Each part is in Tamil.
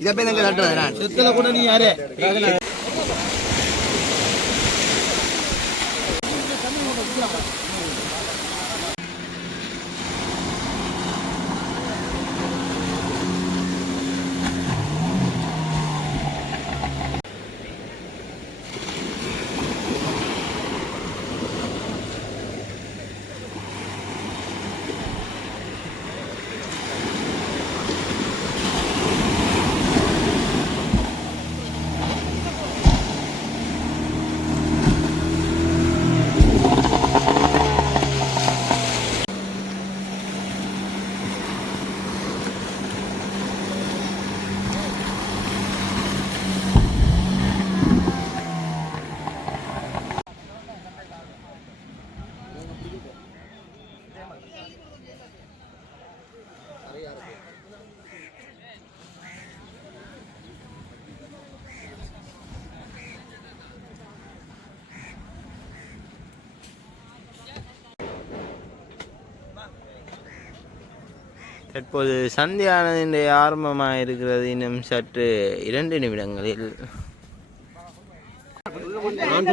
இதை போய் எங்க தட்டுறது நான் கூட நீ யாரு? தற்போது சந்தியானது ஆரம்பமாக இருக்கிறது இன்னும் சற்று இரண்டு நிமிடங்களில். அந்த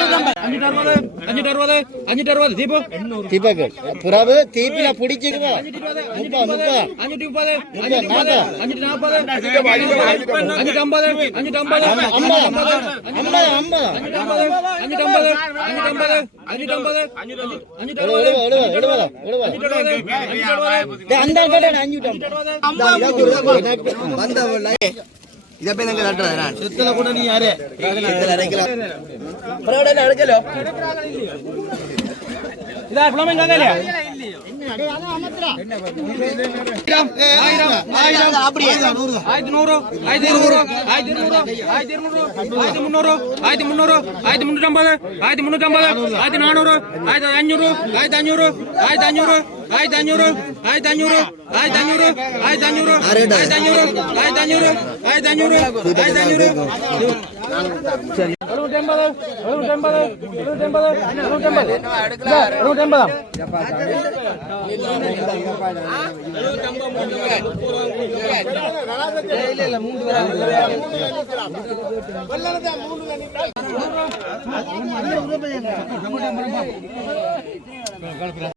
அஞ்சூற்று அறுபது அஞ்சூற்று அறுபது அஞ்சூற்று அறுபது தீபு தீபக் புறாவு தீபில பிடிச்சிருக்கோம் அஞ்சூற்று முப்பது அஞ்சூற்று நாற்பது அஞ்சூற்று நாற்பது அஞ்சூற்று ஐம்பது அஞ்சூற்று ஐம்பது ஐம்பது ஐம்பது ஐம்பது ஐம்பது அஞ்சூற்று ஐம்பது அஞ்சூற்று ஐம்பது அஞ்சூற்று ஐம்பது அஞ்சூற்று ஐம்பது அஞ்சூற்று ஐம்பது ഇതാ ഇപ്പൊ നിങ്ങൾ നടക്കലോ ഇതാ എപ്പോഴും ആയിരത്തി നൂറ് ആയിരത്തി ഇരുന്നൂറ് ആയിരത്തി ഇരുന്നൂറ് ആയിരത്തി ഇരുന്നൂറ് ആയിരത്തി മുന്നൂറ് ആയിരത്തി മുന്നൂറ് ആയിരത്തി മുന്നൂറ്റമ്പത് ആയിരത്തി മുന്നൂറ്റമ്പത് ആയിരത്തി നാനൂറ് ആയിരത്തി അഞ്ഞൂറ് ആയിരത്തി അഞ്ഞൂറ് ആയിരത്തി അഞ്ഞൂറ് முந்நூறு ஆயிரத்தி முன்னூற்றி ஐம்பது ஆயிரத்தி முன்னூற்றி ஐம்பது ஆயிரத்தி நானூறு ஆயிரத்தி அஞ்சூறு ஆயிரத்தி அஞ்சூறு ஆயிரத்தி அஞ்சூறு ஆயிரத்தி அஞ்சூறு ஆயிரத்தி அஞ்சூறு ஆயிரத்தி அஞ்சூறு ஆயிரத்தி அஞ்சூறு ஆயிரத்தி அஞ்சூறு ஆயிரத்தி அஞ்சூறு ஆயிரத்தி அஞ்சூறு ஆயிரத்தி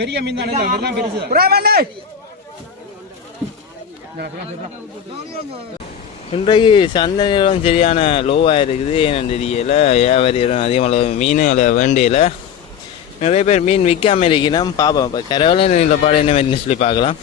பெரிய மீன் தானே எல்லாம் பெருசு இன்றைக்கு சந்தை நிலவரம் சரியான லோவாக இருக்குது ஏன்னு தெரியல. வியாபாரிகளும் அதிகமாக மீன்களை வேண்டியல நிறைய பேர் மீன் விற்காம இருக்கிறோம் பார்ப்போம் இப்போ கரவலை நிலப்பாடு என்ன மாதிரின்னு சொல்லி பார்க்கலாம்.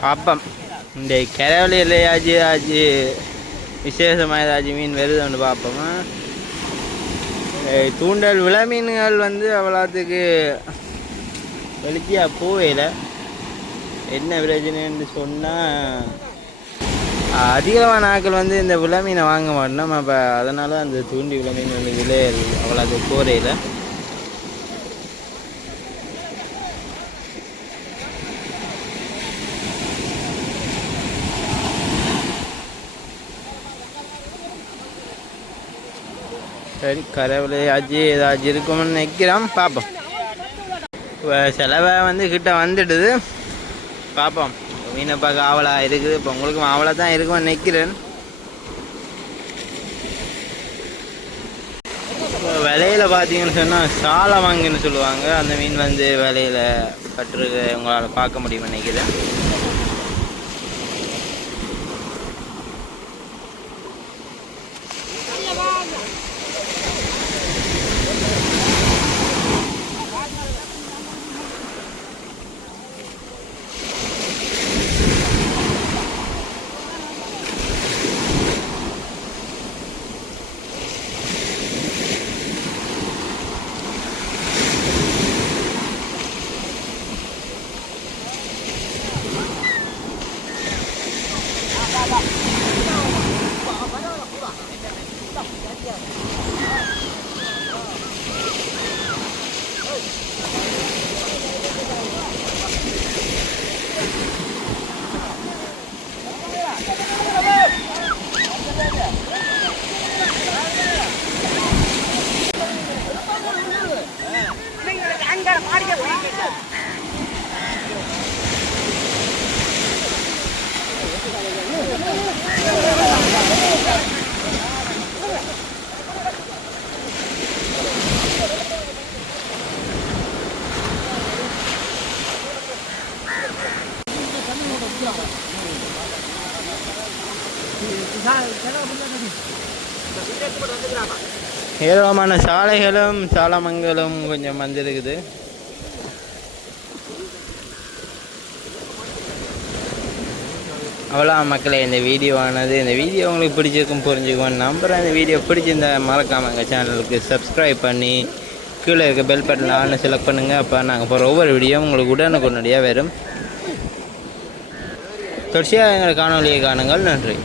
பார்ப்போம் இந்த கரவலை இல்லையாச்சு ஆச்சு விசேஷமாக ஏதாச்சும் மீன் வருதுன்னு பார்ப்போமா தூண்டல் விள மீன்கள் வந்து அவ்வளோத்துக்கு வெளிச்சியாக போவேல என்ன பிரச்சனைன்னு சொன்னால் அதிகமான ஆட்கள் வந்து இந்த விள மீனை வாங்க மாட்டோம். அப்போ அதனால் அந்த தூண்டி விள மீன் வந்து விலை அவ்வளோத்துக்கு கோரையில் சரி கரவுலையாச்சு ஏதாச்சும் இருக்கும்னு நினைக்கிறோம். பார்ப்போம் இப்போ செலவை வந்து கிட்ட வந்துடுது. பார்ப்போம் மீனை பார்க்க ஆவலாக இருக்குது. இப்போ உங்களுக்கும் ஆவலாக தான் இருக்கும்னு நினைக்கிறேன். இப்போ விலையில பார்த்தீங்கன்னு சொன்னால் சாலை வாங்குன்னு சொல்லுவாங்க. அந்த மீன் வந்து விலையில கட்டுருக்கு உங்களால் பார்க்க முடியும்னு நினைக்கிறேன். ஏராளமான சாலைகளும் சாலமங்களும் கொஞ்சம் வந்திருக்குது. அவ்வளோ மக்களே இந்த வீடியோவானது. இந்த வீடியோ உங்களுக்கு பிடிச்சிருக்கும் புரிஞ்சுக்குவோம் நம்புகிறேன் இந்த வீடியோ பிடிச்சிருந்தா மறக்காம எங்கள் சேனலுக்கு சப்ஸ்கிரைப் பண்ணி கீழே இருக்க பெல் பட்டன் ஆன்னு செலக்ட் பண்ணுங்கள் அப்போ நாங்கள் போகிற ஒவ்வொரு வீடியோ உங்களுக்கு உடனுக்குடனடியாக வரும். தொடர்ச்சியாக எங்கள் காணொலியை காணுங்கள். நன்றி.